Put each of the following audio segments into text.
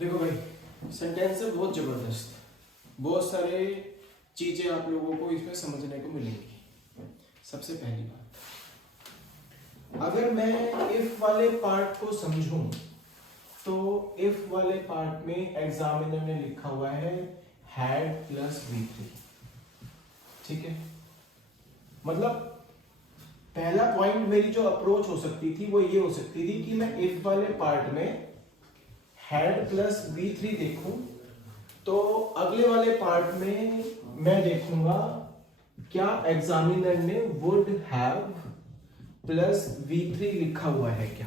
देखो भाई, सेंटेंस है बहुत जबरदस्त, बहुत सारे चीजें आप लोगों को इसमें समझने को मिलेंगी। सबसे पहली बात, अगर मैं इफ वाले पार्ट को समझूं तो इफ वाले पार्ट में एग्जामिनर ने लिखा हुआ है हैड प्लस V3। ठीक है, मतलब पहला पॉइंट मेरी जो अप्रोच हो सकती थी वो ये हो सकती थी कि मैं इफ वाले पार्ट में हैड प्लस V3 देखूं, तो अगले वाले पार्ट में मैं देखूंगा क्या एग्जामिनर ने वुड हैव प्लस V3 लिखा हुआ है क्या।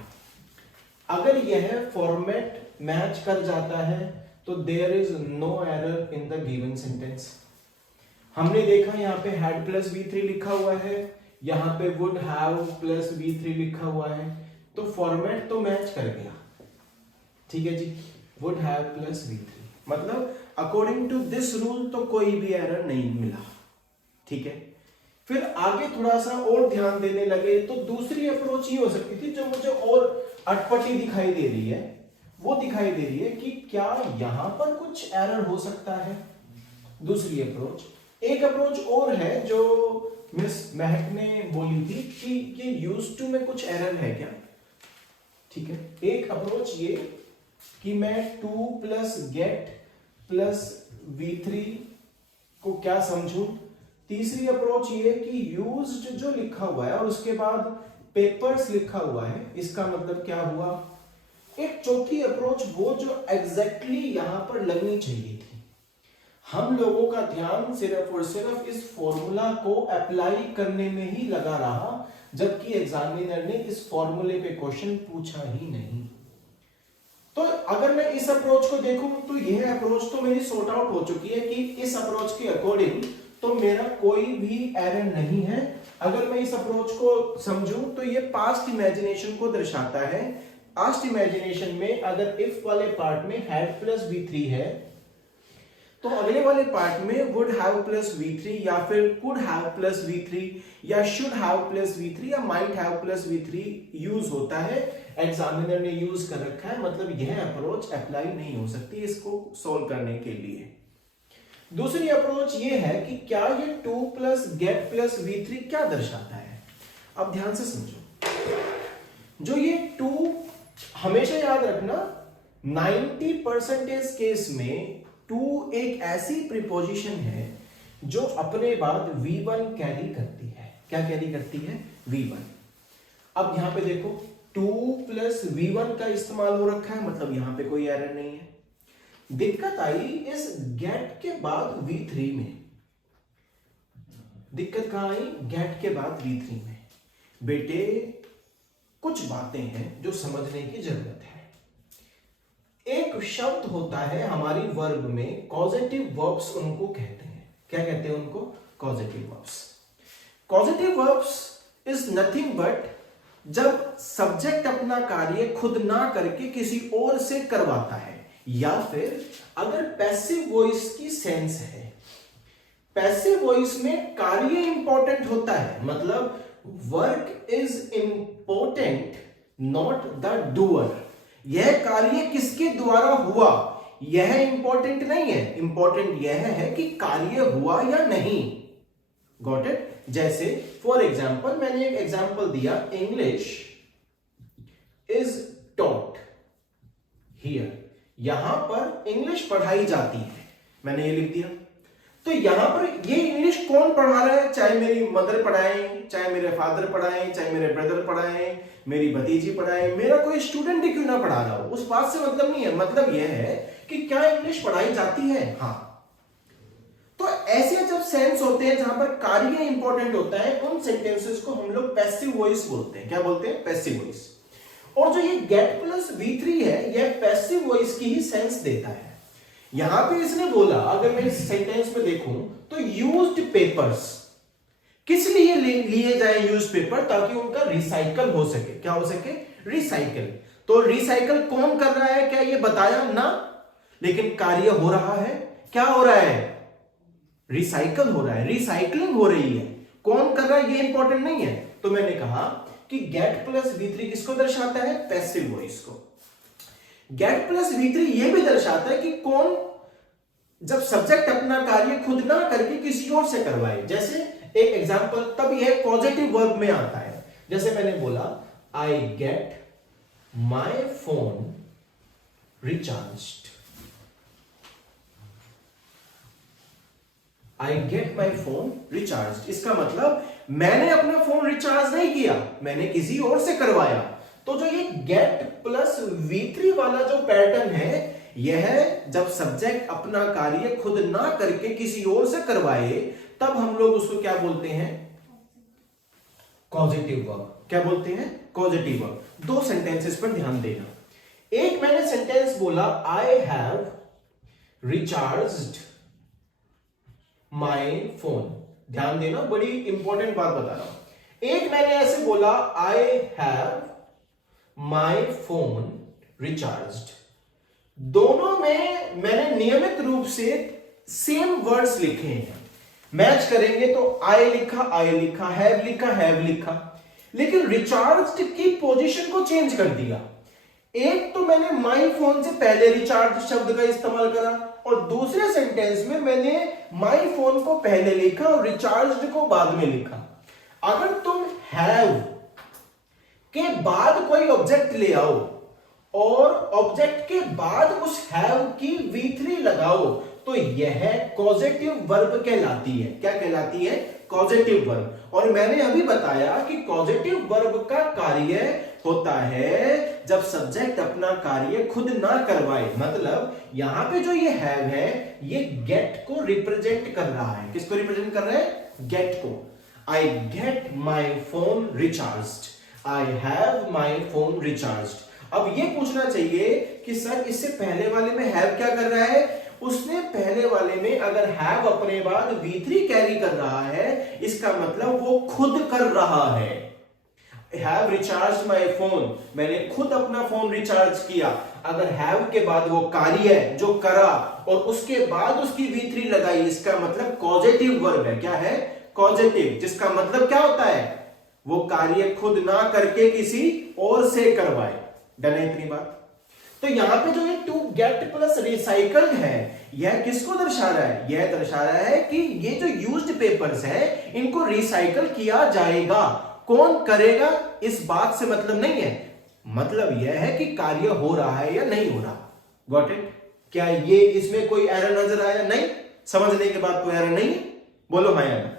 अगर यह फॉर्मेट मैच कर जाता है तो there is no error in the given sentence. हमने देखा यहाँ पे हैड प्लस V3 लिखा हुआ है, यहाँ पे वुड हैव प्लस V3 लिखा हुआ है, तो फॉर्मेट तो मैच कर गया। ठीक है जी, वुड हैव प्लस V3 मतलब अकॉर्डिंग टू दिस रूल तो कोई भी एरर नहीं मिला। ठीक है, फिर आगे थोड़ा सा और ध्यान देने लगे तो दूसरी अप्रोच ये हो सकती थी जो मुझे और अटपटी दिखाई दे रही है, वो दिखाई दे रही है कि क्या यहां पर कुछ एरर हो सकता है। दूसरी अप्रोच, एक अप्रोच और है जो मिस महक ने बोली थी कि ये यूज टू में कुछ एरर है क्या। ठीक है, एक अप्रोच ये कि मैं two plus gate plus V3 को क्या समझूं। तीसरी अप्रोच ये कि यूज्ड जो लिखा हुआ है और उसके बाद पेपर्स लिखा हुआ है, इसका मतलब क्या हुआ। एक चौथी अप्रोच वो जो एग्जैक्टली यहां पर लगनी चाहिए थी। हम लोगों का ध्यान सिर्फ और सिर्फ इस फॉर्मूला को अप्लाई करने में ही लगा रहा, जबकि एग्जामिनर ने इस फॉर्मूले पे क्वेश्चन पूछा ही नहीं। तो अगर मैं इस अप्रोच को देखूं तो यह अप्रोच तो मेरी सॉर्ट आउट हो चुकी है कि इस अप्रोच के अकॉर्डिंग तो मेरा कोई भी एरर नहीं है। अगर मैं इस अप्रोच को समझूं तो ये पास्ट इमेजिनेशन को दर्शाता है। पास्ट इमेजिनेशन में अगर इफ वाले पार्ट में हैड प्लस V3 है तो अगले वाले पार्ट में वुड हैव प्लस V3 या फिर कुड हैव प्लस V3 या शुड हैव प्लस V3 या might have plus V3 use होता है। एग्जामिनर ने यूज कर रखा है, मतलब यह अप्रोच अप्लाई नहीं हो सकती इसको सोल्व करने के लिए। दूसरी अप्रोच ये है कि क्या ये 2 प्लस गेट प्लस V3 क्या दर्शाता है। अब ध्यान से समझो, जो ये 2 हमेशा याद रखना 90% केस में 2 एक ऐसी प्रीपोजिशन है जो अपने बाद V1 कैरी करती है। क्या कैरी करती है? V1। अब यहां पे देखो 2 प्लस V1 का इस्तेमाल हो रखा है, मतलब यहां पे कोई एरर नहीं है। दिक्कत आई इस गेट के बाद V3 में। दिक्कत कहां आई? गेट के बाद V3 में। बेटे कुछ बातें हैं जो समझने की जरूरत है। एक शब्द होता है हमारी वर्ब में, कॉजेटिव वर्ब्स उनको कहते हैं। क्या कहते हैं उनको? Causative verbs. Causative verbs is nothing but जब सब्जेक्ट अपना कार्य खुद ना करके किसी और से करवाता है, या फिर अगर पैसिव वॉइस की सेंस है। पैसिव वॉइस में कार्य इंपॉर्टेंट होता है, मतलब work is important not the doer. यह कार्य किसके द्वारा हुआ यह इंपॉर्टेंट नहीं है, इंपॉर्टेंट यह है कि कार्य हुआ या नहीं। Got it? जैसे फॉर एग्जाम्पल मैंने एक एग्जाम्पल दिया, इंग्लिश इज टॉट हियर। यहां पर इंग्लिश पढ़ाई जाती है, मैंने ये लिख दिया। तो यहां पर ये इंग्लिश कौन पढ़ा रहा है? चाहे मेरी मदर पढ़ाएं, चाहे मेरे फादर पढ़ाएं, चाहे मेरे ब्रदर पढ़ाएं, मेरी भतीजी पढ़ाए, मेरा कोई स्टूडेंट ही क्यों ना पढ़ा रहा हो, उस बात से मतलब नहीं है। मतलब यह है कि क्या इंग्लिश पढ़ाई जाती है? हाँ। तो ऐसे जब सेंस होते हैं जहां पर कार्य इंपॉर्टेंट होता है, उन सेंटेंसेस को हम लोग पैसिव वॉइस बोलते हैं। क्या बोलते हैं? Passive voice. और जो ये गेट प्लस V3 है, यह पैसिव वॉइस की ही सेंस देता है। यहां पे इसने बोला, अगर मैं इस सेंटेंस में देखूं तो यूज्ड पेपर्स, किस लिए लिए जाए यूज पेपर? ताकि उनका रिसाइकल हो सके। क्या हो सके? रिसाइकल। तो रिसाइकल कौन कर रहा है क्या ये बताया ना, लेकिन कार्य हो रहा है। क्या हो रहा है? रिसाइकल हो रहा है, रिसाइकलिंग हो रही है। कौन कर रहा है ये इंपॉर्टेंट नहीं है। तो मैंने कहा कि गेट प्लस V3 किसको दर्शाता है? पैसिव वॉइस को। गेट प्लस V3 यह भी दर्शाता है कि कौन, जब सब्जेक्ट अपना कार्य खुद ना करके किसी और से करवाए। जैसे एक एग्जांपल तब यह पॉजिटिव वर्ब में आता है, जैसे मैंने बोला I get my phone recharged, I get my phone recharge. इसका मतलब मैंने अपना फोन रिचार्ज नहीं किया, मैंने किसी और से करवाया। तो जो ये गेट प्लस V3 वाला जो पैटर्न है, यह जब सब्जेक्ट अपना कार्य खुद ना करके किसी और से करवाए, तब हम लोग उसको क्या बोलते हैं? Causative verb. क्या बोलते हैं? Causative verb. दो सेंटेंसेस पर ध्यान देना। एक मैंने सेंटेंस बोला I have recharged my phone, ध्यान देना, बड़ी इंपॉर्टेंट बात बता रहा हूं। एक मैंने ऐसे बोला I have my phone recharged. दोनों में मैंने नियमित रूप से सेम वर्ड्स लिखे हैं, मैच करेंगे तो आई लिखा, हैव लिखा, लेकिन रिचार्ज्ड की पोजीशन को चेंज कर दिया। एक तो मैंने माई फोन से पहले रिचार्ज शब्द का इस्तेमाल करा, और दूसरे सेंटेंस में मैंने माई फोन को पहले लिखा और रिचार्ज्ड को बाद में लिखा। अगर तुम हैव के बाद कोई ऑब्जेक्ट ले आओ और ऑब्जेक्ट के बाद उस हैव की V3 लगाओ, तो यह कॉजेटिव वर्ब कहलाती है। क्या कहलाती है? Causative verb. और मैंने अभी बताया कि कॉजेटिव वर्ब का कार्य होता है जब सब्जेक्ट अपना कार्य खुद ना करवाए। मतलब यहां पे जो ये हैव है, ये गेट को रिप्रेजेंट कर रहा है। किसको रिप्रेजेंट कर रहा है? गेट को। I get my phone recharged, I have my phone recharged. अब ये पूछना चाहिए कि सर इससे पहले वाले में हैव क्या कर रहा है? उसने पहले वाले में अगर हैव अपने बाद V3 कैरी कर रहा है, इसका मतलब वो खुद कर रहा है। हैव रिचार्ज माई फोन, मैंने खुद अपना फोन रिचार्ज किया। अगर हैव के बाद वो कार्य है जो करा और उसके बाद उसकी V3 लगाई, इसका मतलब कॉजेटिव वर्ब है। क्या है? कॉजेटिव, जिसका मतलब क्या होता है? वो कार्य खुद ना करके किसी और से करवाए। डन है इतनी बात? तो यहां पे जो ये टू गेट प्लस रिसाइकल्ड है, यह किसको दर्शा रहा है? यह दर्शा रहा है कि ये जो यूज्ड पेपर्स है, इनको रिसाइकल किया जाएगा। कौन करेगा इस बात से मतलब नहीं है, मतलब यह है कि कार्य हो रहा है या नहीं हो रहा। Got it? क्या ये इसमें कोई एरर नजर आया? नहीं, समझने के बाद कोई एरर नहीं? बोलो हाँ या ना।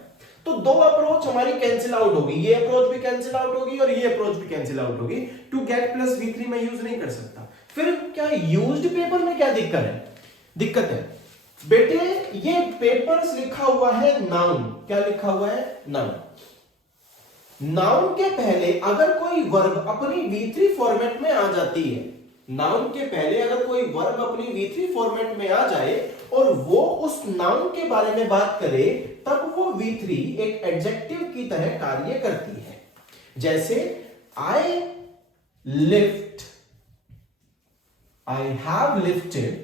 तो दो अप्रोच हमारी कैंसिल आउट होगी, ये अप्रोच भी कैंसिल आउट होगी और ये अप्रोच भी कैंसिल आउट होगी। टू गेट प्लस V3 में यूज नहीं कर सकता। फिर क्या यूज्ड पेपर में क्या दिक्कत है? दिक्कत है बेटे, ये पेपर्स लिखा हुआ है नाउन। क्या लिखा हुआ है? नाउन। नाउन के पहले अगर कोई वर्ब अपनी V3 फॉर्मेट में आ जाती है, नाउन के पहले अगर कोई वर्ब अपनी V3 फॉर्मेट में आ जाए और वो उस नाउन के बारे में बात करे, तब वो V3 एक एडजेक्टिव की तरह कार्य करती है। जैसे I lift, I have lifted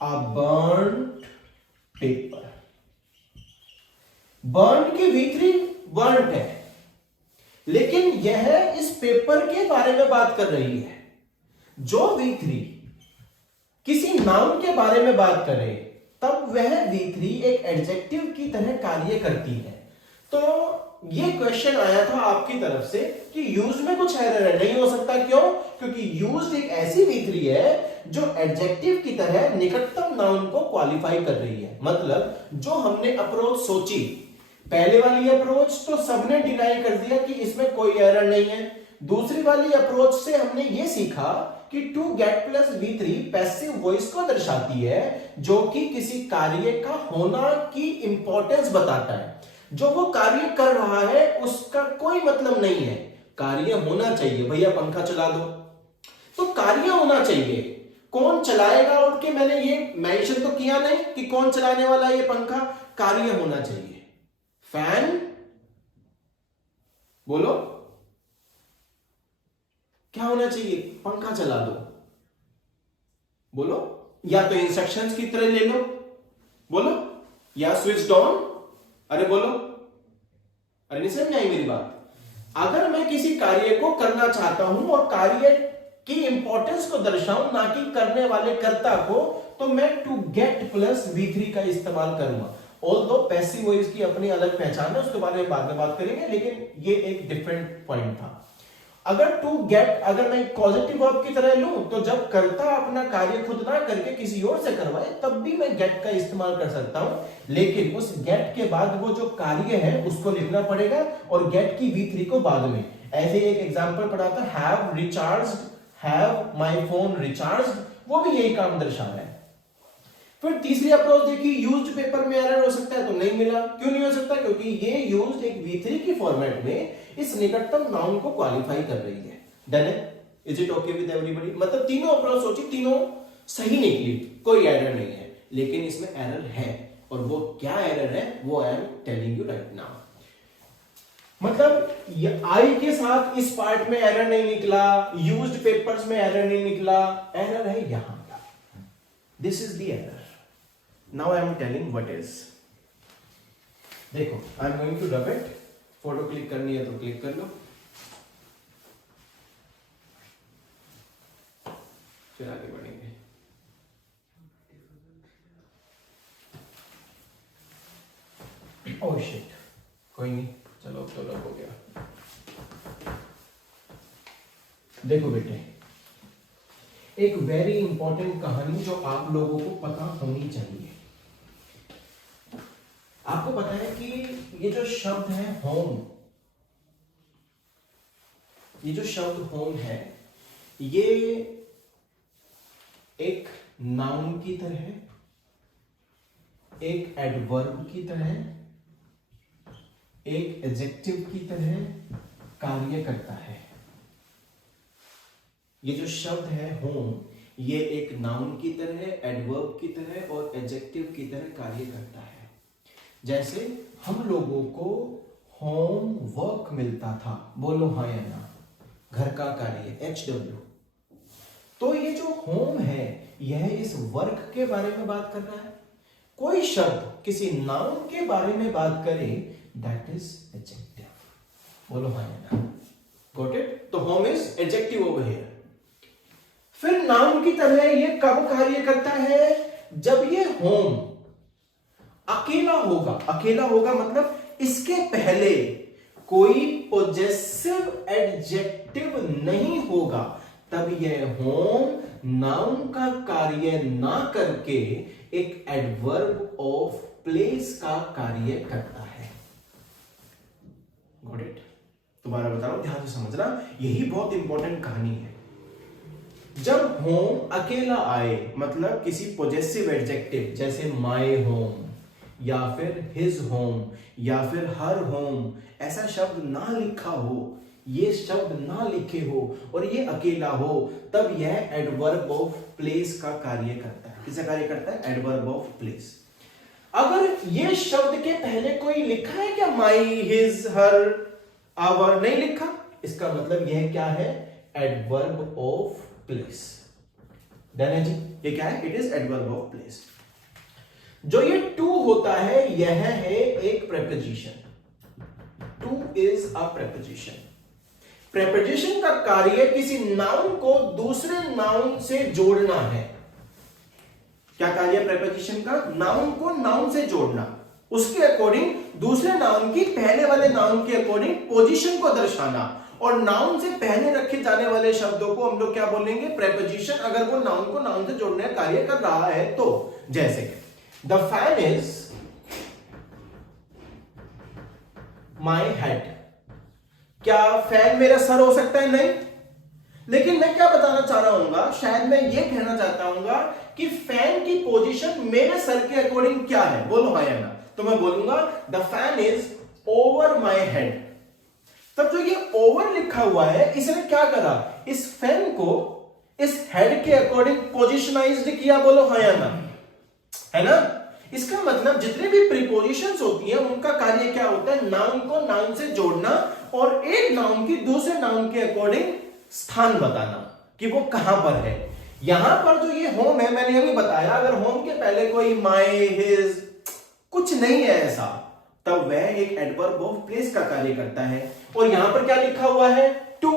a burnt paper। burnt की V3 burnt है, लेकिन यह इस पेपर के बारे में बात कर रही है। जो V3 किसी नाउन के बारे में बात करे, तब वह V3 एक एडजेक्टिव की तरह कार्य करती है। तो ये क्वेश्चन आया था आपकी तरफ से कि यूज में कुछ एरर है। नहीं हो सकता, क्यों? क्योंकि यूज्ड एक ऐसी V3 है जो एडजेक्टिव की तरह निकटतम नाउन को क्वालिफाई कर रही है। मतलब जो हमने अप्रोच सोची, पहले वाली अप्रोच तो सबने डिनाई कर दिया कि इसमें कोई एरर नहीं है। दूसरी वाली अप्रोच से हमने ये सीखा कि to get plus V3 passive voice को दर्शाती है, जो कि किसी कार्य का होना की इंपॉर्टेंस बताता है। जो वो कार्य कर रहा है उसका कोई मतलब नहीं है, कार्य होना चाहिए। भैया पंखा चला दो, तो कार्य होना चाहिए। कौन चलाएगा उठ के, मैंने ये मेंशन तो किया नहीं कि कौन चलाने वाला ये पंखा, कार्य होना चाहिए। फैन, बोलो क्या होना चाहिए? पंखा चला दो, बोलो। या तो इंस्ट्रक्शंस की तरह ले लो, बोलो, या स्विच ऑन, अरे बोलो, अरे नहीं समझ आई मेरी बात। अगर मैं किसी कार्य को करना चाहता हूं और कार्य की इंपॉर्टेंस को दर्शाऊं ना कि करने वाले कर्ता को, तो मैं टू गेट प्लस V3 का इस्तेमाल करूंगा। ऑल्दो पैसिव वॉइस की अपनी अलग पहचान है, उसके बारे में बाद में बात करेंगे, लेकिन ये एक डिफरेंट पॉइंट था। अगर टू गेट अगर मैं पॉजिटिव वर्ब की तरह लूं, तो जब कर्ता अपना कार्य खुद ना करके किसी और से करवाए तब भी मैं गेट का इस्तेमाल कर सकता हूं, लेकिन उस गेट के बाद वो जो कार्य है उसको लिखना पड़ेगा और गेट की V3 को बाद में। ऐसे एक एग्जांपल पढ़ा था, have recharged, have my phone recharged, वो भी यही काम दर्शा रहा है। फिर तीसरी अप्रोच देखी, यूज्ड पेपर में एरर हो सकता है, तो नहीं मिला। क्यों नहीं हो सकता? क्योंकि ये यूज्ड एक V3 की फॉर्मेट में इस निकटतम नाउन को क्वालिफाई कर रही है। डन है? Is it okay with everybody? मतलब तीनों अप्रोच सोची, तीनों सही निकली, कोई एरर नहीं है, लेकिन इसमें एरर है, और वो क्या एरर है वो आई am telling you right now. मतलब आई के साथ इस पार्ट में एरर नहीं निकला, यूज्ड पेपर्स में एरर नहीं निकला, एरर है यहां। This is the error. Now I am telling what is. देखो, I am going to rub it. Photo click करनी है तो क्लिक कर लो, फिर आगे बढ़ेंगे। ओह शिट, कोई नहीं, चलो अब तो रब हो गया। देखो बेटे, एक वेरी इंपॉर्टेंट कहानी जो आप लोगों को पता होनी चाहिए। आपको पता है कि ये जो शब्द है होम, ये जो शब्द होम है, ये एक नाउन की तरह, एक एडवर्ब की तरह, एक एडजेक्टिव की तरह कार्य करता है। ये जो शब्द है होम, ये एक नाउन की तरह, एडवर्ब की तरह और एडजेक्टिव की तरह कार्य करता है। जैसे हम लोगों को होम वर्क मिलता था, बोलो हाँ या ना, घर का कार्य HW। तो ये जो होम है, यह इस वर्क के बारे में बात कर रहा है। कोई शब्द किसी नाउन के बारे में बात करे, दैट इज एडजेक्टिव। बोलो हाँ या ना, गॉट इट? तो home is adjective over here. फिर नाउन की तरह ये कब कार्य करता है? जब ये होम अकेला होगा। अकेला होगा मतलब इसके पहले कोई पोजेसिव एडजेक्टिव नहीं होगा, तब यह होम नाउन का कार्य ना करके एक एडवर्ब ऑफ प्लेस का कार्य करता है। Got it? दोबारा बता रहा हूं, ध्यान से समझना, यही बहुत इंपॉर्टेंट कहानी है। जब होम अकेला आए, मतलब किसी पोजेसिव एडजेक्टिव जैसे माय होम या फिर हिज होम या फिर हर होम, ऐसा शब्द ना लिखा हो, ये शब्द ना लिखे हो और ये अकेला हो, तब यह एडवर्ब ऑफ प्लेस का कार्य करता है। किसका कार्य करता है? Adverb of place. अगर ये शब्द के पहले कोई लिखा है क्या? माई, हिज, हर, आवर? नहीं लिखा। इसका मतलब यह क्या है? Adverb of place. डन है जी? ये क्या है? It is adverb of place. जो ये टू होता है, यह है एक preposition. Two is a preposition. Preposition का कार्य किसी नाउन को दूसरे नाउन से जोड़ना है। क्या कार्य प्रेपोजिशन का? नाउन को नाउन से जोड़ना, उसके अकॉर्डिंग दूसरे नाउन की पहले वाले नाउन के अकॉर्डिंग पोजीशन को दर्शाना। और नाउन से पहले रखे जाने वाले शब्दों को हम लोग क्या बोलेंगे? प्रेपोजिशन, अगर वो नाउन को नाउन से जोड़ने का कार्य कर रहा है तो। जैसे the fan is my head. क्या फैन मेरा सर हो सकता है? नहीं। लेकिन मैं क्या बताना चाह रहा हूं, शायद मैं ये कहना चाहता हूं कि फैन की पोजीशन मेरे सर के अकॉर्डिंग क्या है? बोलो हाँ या ना। तो मैं बोलूंगा the fan is over my head. तब जो ये ओवर लिखा हुआ है, इसने क्या करा? इस फैन को इस हेड के अकॉर्डिंग पोजिशनाइज्ड किया। बोलो हाँ या ना, है ना? इसका मतलब जितने भी प्रीपोजिशंस होती हैं उनका कार्य क्या होता है? नाउन को नाउन से जोड़ना और एक नाउन की दूसरे नाउन के अकॉर्डिंग स्थान बताना कि वो कहां पर है। यहां पर जो ये होम है, मैंने अभी बताया, अगर होम के पहले कोई माय, हिज कुछ नहीं है ऐसा, तब वह एक एडवर्ब ऑफ प्लेस का कार्य करता है। और यहां पर क्या लिखा हुआ है? टू।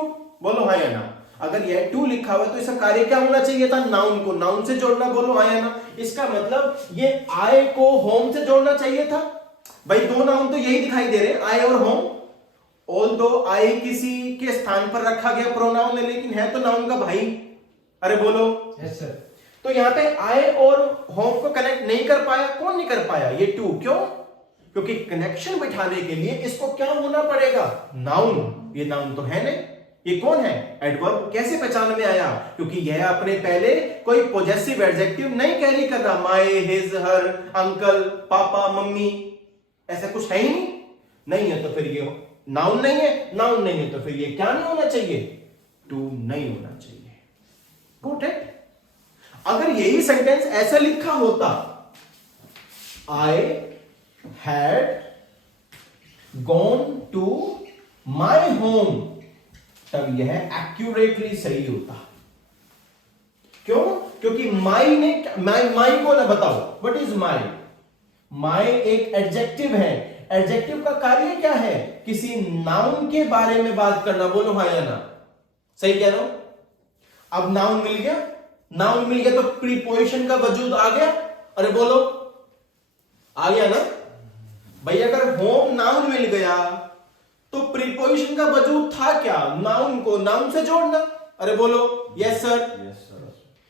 बोलो हाँ या ना। अगर यह टू लिखा हुआ है तो इसका कार्य क्या होना चाहिए था? नाउन को नाउन से जोड़ना। बोलो हाँ या ना। इसका मतलब ये आई को होम से जोड़ना चाहिए था। भाई दो नाउन तो यही दिखाई दे रहे हैं, आई और होम। ऑल्दो आई किसी के स्थान पर रखा गया प्रोनाउन है, लेकिन है तो नाउन का भाई। अरे बोलो यस सर। तो यहां पे आई और होम को कनेक्ट नहीं कर पाया। कौन नहीं कर पाया? ये टू। क्यों? क्योंकि कनेक्शन बिठाने के लिए इसको क्या होना पड़ेगा? नाउन। ये नाउन तो है नहीं, ये कौन है? एडवर्ब। कैसे पहचान में आया? क्योंकि यह अपने पहले कोई पॉजेसिव एडजेक्टिव नहीं कैरी कर रहा। माय, हिज, हर, अंकल, पापा, मम्मी, ऐसा कुछ है ही नहीं है। तो फिर ये नाउन नहीं है। नाउन नहीं है तो फिर ये क्या नहीं होना चाहिए? टू नहीं होना चाहिए। Got it? अगर यही सेंटेंस ऐसा लिखा होता, I had gone to my home, तब यह एक्यूरेटली सही होता। क्यों? क्योंकि माई ने माई को ना बताओ। What is my? माई एक एडजेक्टिव है। एडजेक्टिव का कार्य क्या है? किसी नाउन के बारे में बात करना। बोलो हाँ या ना। सही कह रहा हूं? अब नाउन मिल गया। नाउन मिल गया तो प्रीपोजिशन का वजूद आ गया। अरे बोलो आ गया ना भाई। अगर होम नाउन मिल गया तो प्रीपोजिशन का वजूद था क्या? नाउन को नाउन से जोड़ना। अरे बोलो यस सर। Yes sir.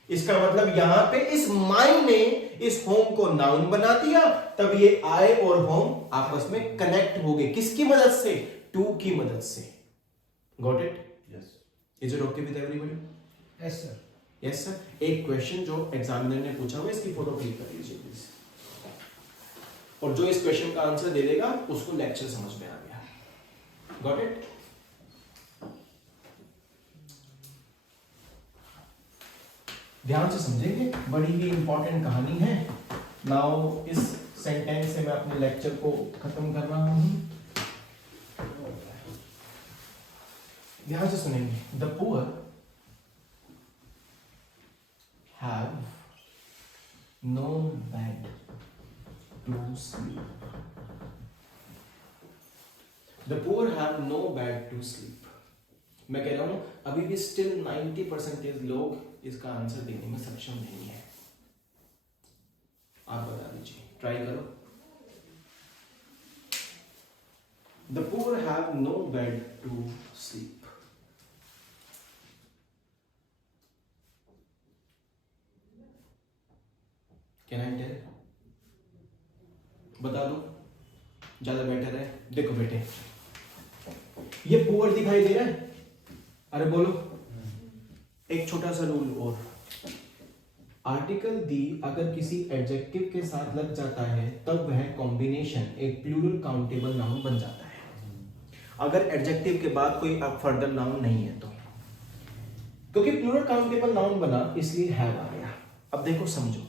इसका मतलब यहां पे इस माई ने इस होम को नाउन बना दिया, तब ये आई और होम आपस में कनेक्ट हो गए। किसकी मदद से? टू की मदद से। Got it? Yes. Is it okay with everybody? Yes sir. Yes sir. एक क्वेश्चन जो एग्जामिनर ने पूछा हुआ, इसकी फोटो क्लिक कर लीजिए प्लीज। और जो इस क्वेश्चन का आंसर दे देगा उसको लेक्चर समझ में आ गया। Got it? ध्यान से समझेंगे, बड़ी ही इंपॉर्टेंट कहानी है। नाउ इस सेंटेंस से मैं अपने लेक्चर को खत्म कर रहा हूं। ध्यान से सुनेंगे। The poor have no bed to sleep. The poor have no bed to sleep. मैं कह रहा हूं अभी भी स्टिल 90% लोग इसका आंसर देने में सक्षम नहीं है। आप बता दीजिए, ट्राई करो। The poor have no bed to sleep. Can I tell? बता दो, ज्यादा बेटर है। देखो बेटे, ये पुअर दिखाई दे रहा है। अरे बोलो, एक छोटा सा रूल और। आर्टिकल दी अगर किसी एडजेक्टिव के साथ लग जाता है तब वह कॉम्बिनेशन एक प्लूरल काउंटेबल नाउन बन जाता है। अगर एडजेक्टिव के बाद कोई अब फर्दर नाउन नहीं है तो, क्योंकि प्लूरल काउंटेबल नाउन बना इसलिए हैव आ गया। अब देखो समझो,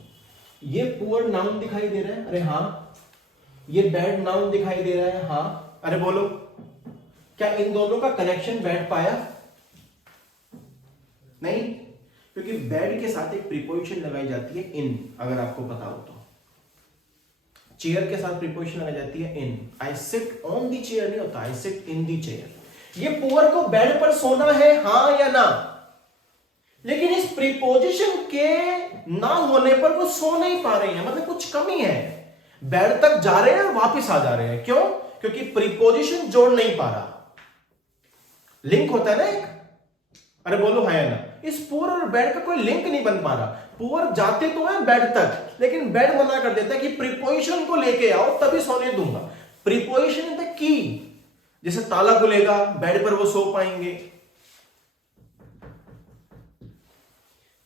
ये पुअर नाउन दिखाई दे रहा है। अरे हाँ। ये बैड नाउन दिखाई दे रहा है। हाँ। अरे बोलो, क्या इन दोनों का कनेक्शन बैठ पाया? नहीं, क्योंकि बैड के साथ एक प्रीपोजिशन लगाई जाती है इन। अगर आपको पता हो तो चेयर के साथ प्रीपोजिशन लगाई जाती है in. I sit on the chair नहीं होता, I sit in the chair. ये पुअर को बेड पर सोना है, हाँ या ना? लेकिन इस प्रीपोजिशन के ना होने पर वो सो नहीं पा रहे हैं, मतलब कुछ कमी है। बेड तक जा रहे हैं और वापस आ जा रहे हैं। क्यों? क्योंकि प्रीपोजिशन जोड़ नहीं पा रहा। लिंक होता है ना एक। अरे बोलो हाँ या ना। इस पुअर और बेड का कोई लिंक नहीं बन पा रहा। पुअर जाते तो है बेड तक, लेकिन बेड मना कर देता है कि प्रीपोजिशन को लेके आओ तभी सोने दूंगा। Preposition is the key. जैसे ताला खुलेगा, बेड पर वो सो पाएंगे।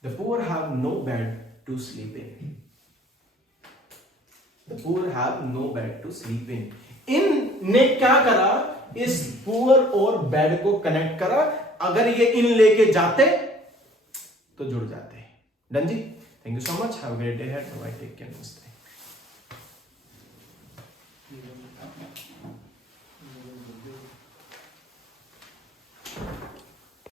The poor have no bed to sleep in. The poor have no bed to sleep in. इन ने क्या करा? इस पुअर और बेड को कनेक्ट करा। अगर ये इन लेके जाते तो जुड़ जाते। Done ji? Thank you so much. Have a great day ahead. Bye, take care. नमस्ते।